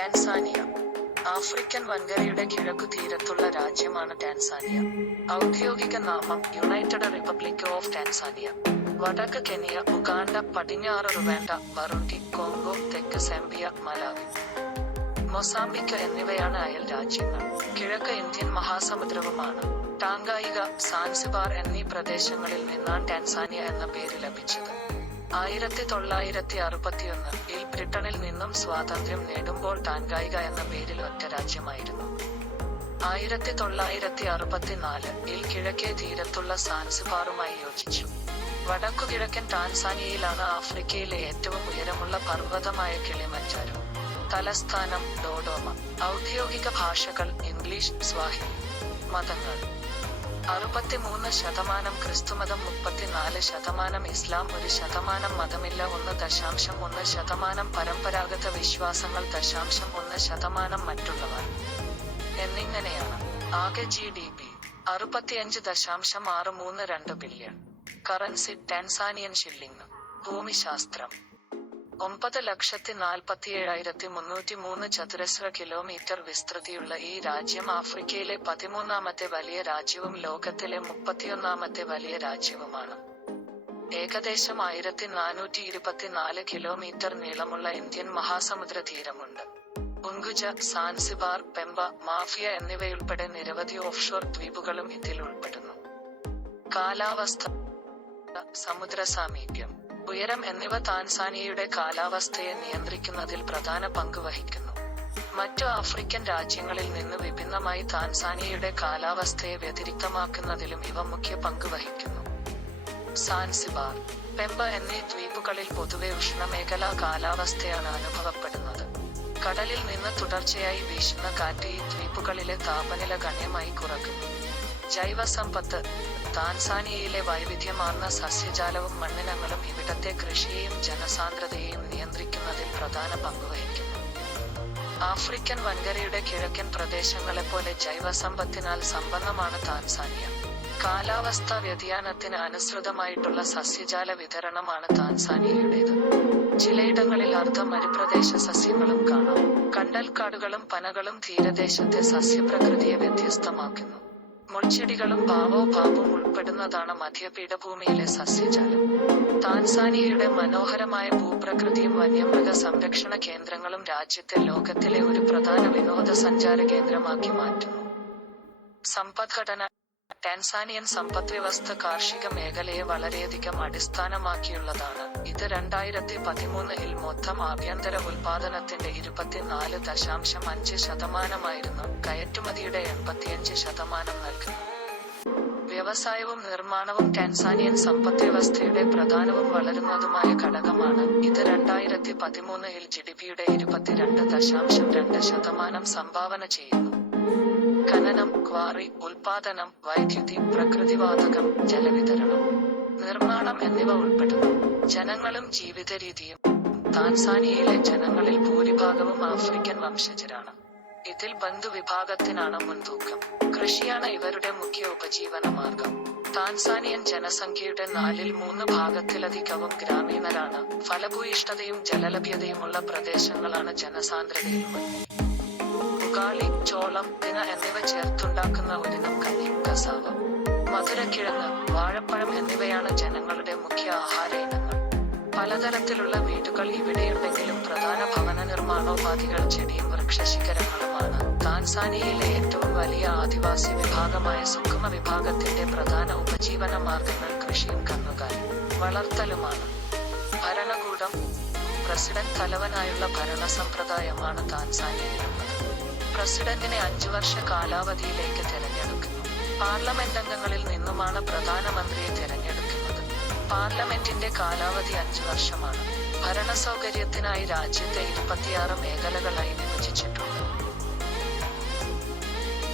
Tanzania African വൻകരയുടെ കിഴക്കു തീരത്തുള്ള രാജ്യമാണ് ടാൻസാനിയ. ഔദ്യോഗിക നാമം യുണൈറ്റഡ് റിപ്പബ്ലിക് ഓഫ് ടാൻസാനിയ. വടക്ക് കെനിയ, ഉഗാണ്ട, പടിഞ്ഞാറ് റുവാണ്ട, ബറുണ്ടി, കോങ്കോ, തെക്ക് സാംബിയ, മലാവി, മൊസാംബിക് എന്നിവയാണ് അയൽ രാജ്യങ്ങൾ. കിഴക്ക് ഇന്ത്യൻ മഹാസമുദ്രവുമാണ്. ടാങ്കായിക, സാൻസിബാർ എന്നീ പ്രദേശങ്ങളിൽ നിന്നാണ് ടാൻസാനിയ എന്ന പേര് ലഭിച്ചത്. 1961-ൽ ബ്രിട്ടനിൽ നിന്നും സ്വാതന്ത്ര്യം നേടുമ്പോൾ ടാങ്കായിക എന്ന പേരിൽ ഒറ്റ രാജ്യമായിരുന്നു. 1964-ൽ കിഴക്കേ തീരത്തുള്ള സാൻസിബാറുമായി യോജിച്ചു. വടക്കുകിഴക്കൻ ടാൻസാനിയയിലാണ് ആഫ്രിക്കയിലെ ഏറ്റവും ഉയരമുള്ള പർവ്വതമായ കിളിമഞ്ചാരോ. തലസ്ഥാനം ഡോഡോമ. ഔദ്യോഗിക ഭാഷകൾ ഇംഗ്ലീഷ്, സ്വാഹിലി. മതങ്ങൾ 63% ക്രിസ്തുമതം, 34% ഇസ്ലാം, 1% മതമില്ല, 1.1% പരമ്പരാഗത വിശ്വാസങ്ങൾ, 0.1% മറ്റുള്ളവർ എന്നിങ്ങനെയാണ്. ആകെ GDP 65.632 billion. Currency Tanzanian shilling. ഭൂമിശാസ്ത്രം 9,47,303 ചതുരശ്ര കിലോമീറ്റർ വിസ്തൃതിയുള്ള ഈ രാജ്യം ആഫ്രിക്കയിലെ 13ാമത്തെ വലിയ രാജ്യവും ലോകത്തിലെ 31ാമത്തെ വലിയ രാജ്യവുമാണ്. ഏകദേശം 1424 കിലോമീറ്റർ നീളമുള്ള ഇന്ത്യൻ മഹാസമുദ്ര തീരമുണ്ട്. ഉൻഗുജ, സാൻസിബാർ, പെമ്പ, മാഫിയ എന്നിവയുൾപ്പെടെ നിരവധി ഓഫ്ഷോർ ദ്വീപുകളും ഇതിൽ ഉൾപ്പെടുന്നു. കാലാവസ്ഥ, സമുദ്ര സാമീപ്യം, ഉയരം എന്നിവ താൻസാനിയയുടെ കാലാവസ്ഥയെ നിയന്ത്രിക്കുന്നതിൽ പ്രധാന പങ്ക് വഹിക്കുന്നു. മറ്റു ആഫ്രിക്കൻ രാജ്യങ്ങളിൽ നിന്ന് വിഭിന്നമായി താൻസാനിയയുടെ കാലാവസ്ഥയെ വ്യതിരിക്തമാക്കുന്നതിലും ഇവ മുഖ്യ പങ്ക് വഹിക്കുന്നു. സാൻസിബാർ, പെമ്പ എന്നീ ദ്വീപുകളിൽ പൊതുവെ ഉഷ്ണമേഖലാ കാലാവസ്ഥയാണ് അനുഭവപ്പെടുന്നത്. കടലിൽ നിന്ന് തുടർച്ചയായി വീശുന്ന കാറ്റ് ഈ ദ്വീപുകളിലെ താപനില ഗണ്യമായി കുറയ്ക്കുന്നു. ജൈവസമ്പത്ത്. താൻസാനിയയിലെ വൈവിധ്യമാർന്ന സസ്യജാലവും മണ്ണിനങ്ങളും ഇവിടത്തെ കൃഷിയെയും ജനസാന്ദ്രതയെയും നിയന്ത്രിക്കുന്നതിൽ പ്രധാന പങ്കുവഹിക്കുന്നു. ആഫ്രിക്കൻ വൻകരയുടെ കിഴക്കൻ പ്രദേശങ്ങളെപ്പോലെ ജൈവസമ്പത്തിനാൽ സമ്പന്നമാണ് താൻസാനിയ. കാലാവസ്ഥാ വ്യതിയാനത്തിന് അനുസൃതമായിട്ടുള്ള സസ്യജാല വിതരണമാണ് താൻസാനിയയുടേത്. ചിലയിടങ്ങളിൽ അർദ്ധ മരുപ്രദേശ സസ്യങ്ങളും കാണാം. കണ്ടൽക്കാടുകളും പനകളും തീരദേശത്തെ സസ്യപ്രകൃതിയെ വ്യത്യസ്തമാക്കുന്നു. മുൾച്ചെടികളും ബാവോബാബും ഉൾപ്പെടുന്നതാണ് മധ്യപീഠഭൂമിയിലെ സസ്യജാലം. താൻസാനിയയുടെ മനോഹരമായ ഭൂപ്രകൃതിയും വന്യമൃഗ സംരക്ഷണ കേന്ദ്രങ്ങളും രാജ്യത്തെ ലോകത്തിലെ ഒരു പ്രധാന വിനോദസഞ്ചാര കേന്ദ്രമാക്കി മാറ്റുന്നു. സമ്പദ്ഘടന. ടാൻസാനിയൻ സമ്പദ്വ്യവസ്ഥ കാർഷിക മേഖലയെ വളരെയധികം അടിസ്ഥാനമാക്കിയുള്ളതാണ്. ഇത് 2013-ൽ മൊത്തം ആഭ്യന്തര ഉൽപാദനത്തിന്റെ 24.5% കയറ്റുമതിയുടെ 85% നൽകുന്നു. വ്യവസായവും നിർമ്മാണവും ടാൻസാനിയൻ സമ്പദ്വ്യവസ്ഥയുടെ പ്രധാനവും വളരുന്നതുമായ ഘടകമാണ്. ഇത് 2013-ൽ GDPയുടെ 22.2% സംഭാവന ചെയ്യുന്നു. ഖനനം, ക്വാറി, ഉൽപാദനം, വൈദ്യുതി, പ്രകൃതിവാതകം, ജലവിതരണം, നിർമ്മാണം എന്നിവ ഉൾപ്പെടുന്നു. ജനങ്ങളും ജീവിതരീതിയും. താൻസാനിയയിലെ ജനങ്ങളിൽ ഭൂരിഭാഗവും ആഫ്രിക്കൻ വംശജരാണ്. ഇതിൽ ബന്ധുവിഭാഗത്തിനാണ് മുൻതൂക്കം. കൃഷിയാണ് ഇവരുടെ മുഖ്യ ഉപജീവന മാർഗം. താൻസാനിയൻ ജനസംഖ്യയുടെ 3/4 ഗ്രാമീണരാണ്. ഫലഭൂയിഷ്ഠതയും ജലലഭ്യതയുമുള്ള പ്രദേശങ്ങളാണ് ജനസാന്ദ്രതയിൽ മുന്നിൽ. ഉകാളി, ചോളം, തിന എന്നിവ ചേർത്തുണ്ടാക്കുന്ന ഒരിനം കഞ്ഞി, കസാവ, മധുരക്കിഴങ്ങ്, വാഴപ്പഴം എന്നിവയാണ് ജനങ്ങളുടെ മുഖ്യ ആഹാര ഇനങ്ങൾ. പലതരത്തിലുള്ള വീടുകൾ ഇവിടെയുണ്ടെങ്കിലും പ്രധാന ഭവന നിർമ്മാണോപാധികൾ ചെടിയും വൃക്ഷശിഖരങ്ങളുമാണ്. താൻസാനിയയിലെ ഏറ്റവും വലിയ ആദിവാസി വിഭാഗമായ സുക്കുമ വിഭാഗത്തിന്റെ പ്രധാന ഉപജീവന മാർഗങ്ങൾ കൃഷിയും കന്നുകാലി വളർത്തലുമാണ്. ഭരണകൂടം. പ്രസിഡന്റ് തലവനായുള്ള ഭരണ സമ്പ്രദായമാണ് താൻസാനിയയിലുള്ളത്. പ്രസിഡന്റിനെ 5 വർഷ കാലാവധിയിലേക്ക് തിരഞ്ഞെടുക്കുന്നു. പാർലമെന്റ് അംഗങ്ങളിൽ നിന്നുമാണ് പ്രധാനമന്ത്രിയെ തിരഞ്ഞെടുക്കുന്നത്. പാർലമെന്റിന്റെ കാലാവധി 5 വർഷമാണ്. ഭരണസൗകര്യത്തിനായി രാജ്യത്തെ 26 മേഖലകളായി വിഭജിച്ചിട്ടുണ്ട്.